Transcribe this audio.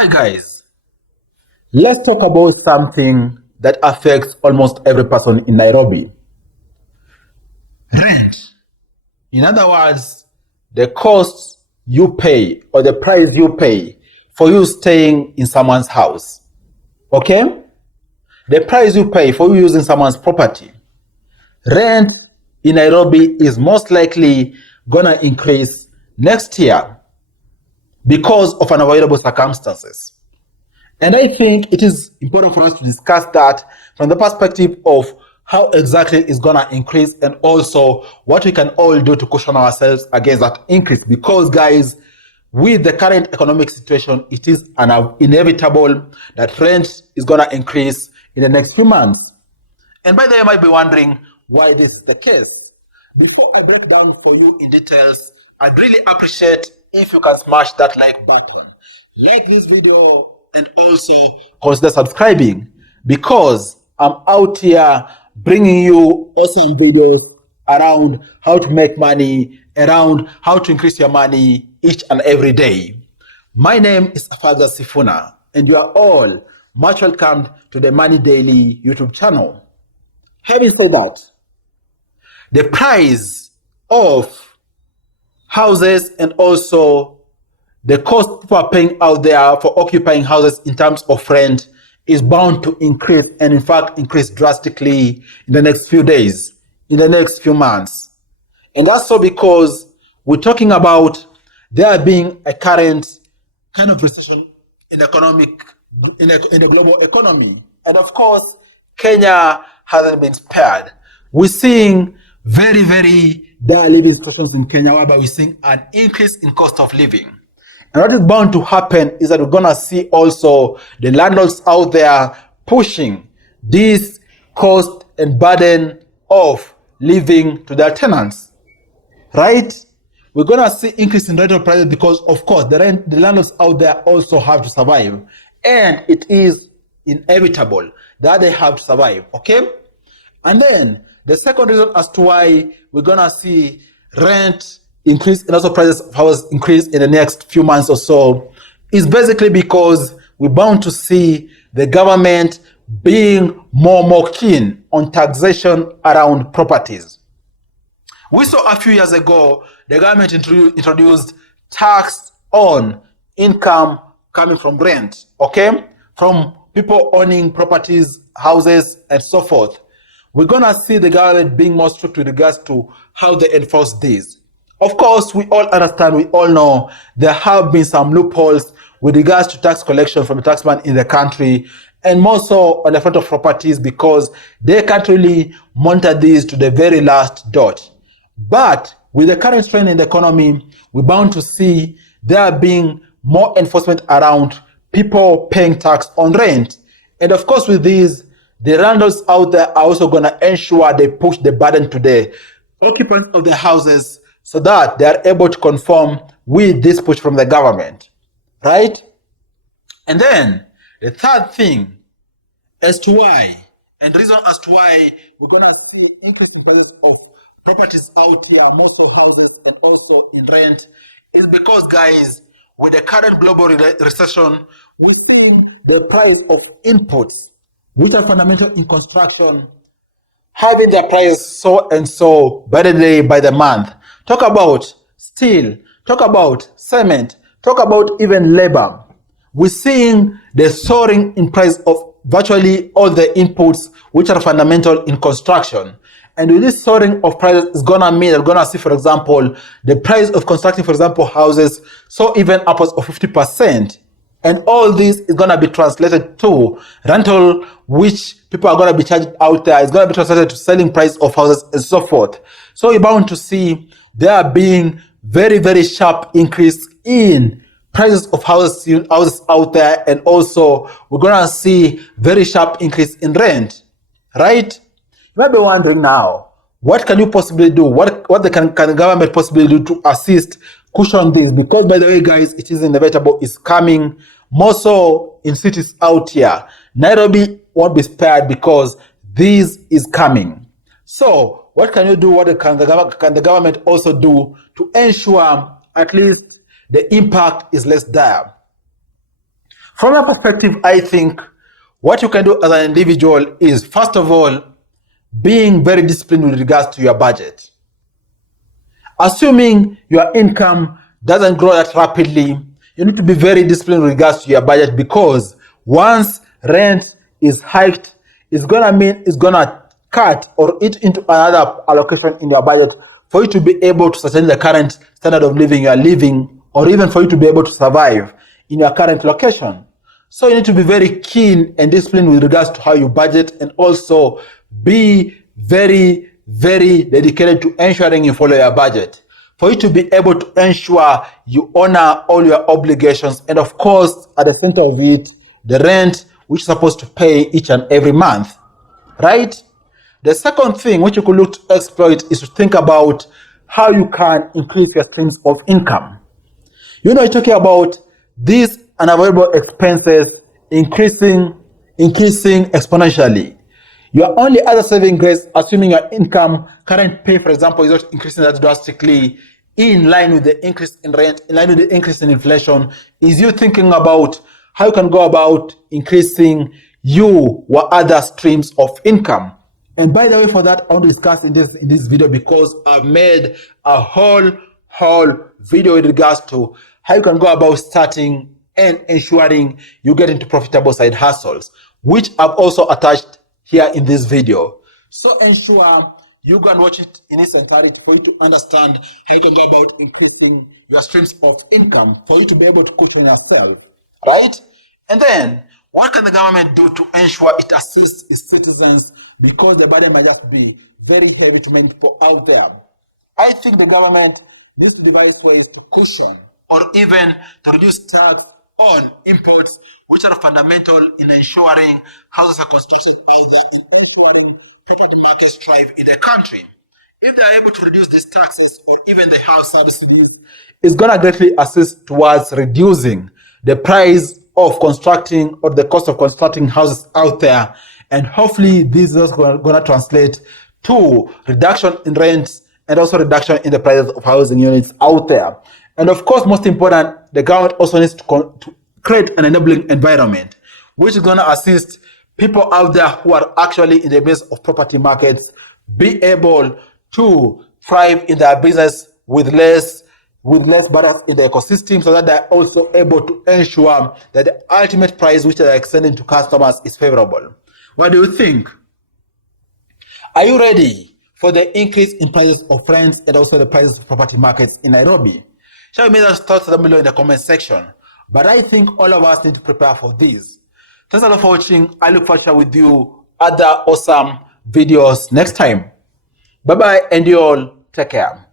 Hi guys, let's talk about something that affects almost every person in Nairobi. Rent. In other words, the cost you pay or the price you pay for you staying in someone's house. Okay? The price you pay for you using someone's property. Rent in Nairobi is most likely gonna increase next year because of unavoidable circumstances. And I think it is important for us to discuss that from the perspective of how exactly it's going to increase and also what we can all do to cushion ourselves against that increase. Because, guys, with the current economic situation, it is inevitable that rent is going to increase in the next few months. And by the way, you might be wondering why this is the case. Before I break down for you in details, I'd really appreciate if you can smash that like button. Like this video and also consider subscribing because I'm out here bringing you awesome videos around how to make money, around how to increase your money each and every day. My name is Afaza Sifuna and you are all much welcome to the Money Daily YouTube channel. Having said that, the price of houses and also the cost people are paying out there for occupying houses in terms of rent is bound to increase and in fact increase drastically in the next few days, in the next few months. And that's so because we're talking about there being a current kind of recession in the global economy. And of course, Kenya hasn't been spared. We're seeing very, very dire living situations in Kenya, whereby we're seeing an increase in cost of living. And what is bound to happen is that we're going to see also the landlords out there pushing this cost and burden of living to their tenants, right? We're going to see increase in rental prices because, of course, the landlords out there also have to survive. And it is inevitable that they have to survive, okay? And then the second reason as to why we're going to see rent increase and also prices of houses increase in the next few months or so is basically because we're bound to see the government being more keen on taxation around properties. We saw a few years ago the government introduced tax on income coming from rent, okay, from people owning properties, houses, and so forth. We're gonna see the government being more strict with regards to how they enforce this. Of course, we all understand, we all know there have been some loopholes with regards to tax collection from the taxman in the country, and more so on the front of properties because they can't really monitor these to the very last dot. But with the current trend in the economy, we're bound to see there being more enforcement around people paying tax on rent. And of course, with these, the landlords out there are also going to ensure they push the burden to the occupants of the houses so that they are able to conform with this push from the government, right? And then the third thing as to why, and reason as to why we're going to see the increase of properties out here, most of houses, and also in rent, is because, guys, with the current global recession, we're seeing the price of inputs, which are fundamental in construction, having their price so and so by the day, by the month. Talk about steel, talk about cement, talk about even labor. We're seeing the soaring in price of virtually all the inputs which are fundamental in construction. And with this soaring of prices, it's gonna mean that we're gonna see, for example, the price of constructing, for example, houses, so even upwards of 50%. And all this is gonna be translated to rental, which people are gonna be charged out there. It's gonna be translated to selling price of houses and so forth. So you're bound to see there being very, very sharp increase in prices of houses out there, and also we're gonna see very sharp increase in rent, right? You might be wondering now, what can you possibly do? What can the government possibly do to assist cushion this? Because by the way, guys, it is inevitable. It's coming more so in cities out here. Nairobi won't be spared because this is coming. So what can you do? What can the government also do to ensure at least the impact is less dire? From that perspective, I think what you can do as an individual is, first of all, being very disciplined with regards to your budget. Assuming your income doesn't grow that rapidly, you need to be very disciplined with regards to your budget, because once rent is hiked, it's gonna mean it's gonna cut or eat into another allocation in your budget for you to be able to sustain the current standard of living you are living, or even for you to be able to survive in your current location. So you need to be very keen and disciplined with regards to how you budget, and also be very, very dedicated to ensuring you follow your budget, for you to be able to ensure you honor all your obligations, and of course, at the center of it, the rent which you're supposed to pay each and every month, right? The second thing which you could look to exploit is to think about how you can increase your streams of income. You're talking about these unavoidable expenses increasing exponentially. Your only other saving grace, assuming your income, current pay, for example, is not increasing that drastically in line with the increase in rent, in line with the increase in inflation, is you thinking about how you can go about increasing your other streams of income. And by the way, for that, I want to discuss in this video, because I've made a whole video with regards to how you can go about starting and ensuring you get into profitable side hustles, which I've also attached here in this video. So ensure you can watch it in its entirety for you to understand how you can go about increasing your streams of income, for you to be able to cook for yourself, right? And then, what can the government do to ensure it assists its citizens, because the burden might have to be very heavy to many people out there? I think the government needs to devise ways to cushion or even to reduce tax on imports, which are fundamental in ensuring houses are constructed out there and ensuring property markets thrive in the country. If they are able to reduce these taxes or even the house subsidies, it's going to greatly assist towards reducing the price of constructing or the cost of constructing houses out there. And hopefully this is going to translate to reduction in rents and also reduction in the prices of housing units out there. And of course, most important, the government also needs to create an enabling environment, which is going to assist people out there who are actually in the midst of property markets be able to thrive in their business with less barriers in the ecosystem, so that they're also able to ensure that the ultimate price which they're extending to customers is favorable. What do you think? Are you ready for the increase in prices of rents and also the prices of property markets in Nairobi? Shall we make those thoughts below in the comment section? But I think all of us need to prepare for this. Thanks a lot for watching. I look forward to share with you other awesome videos next time. Bye bye, and you all take care.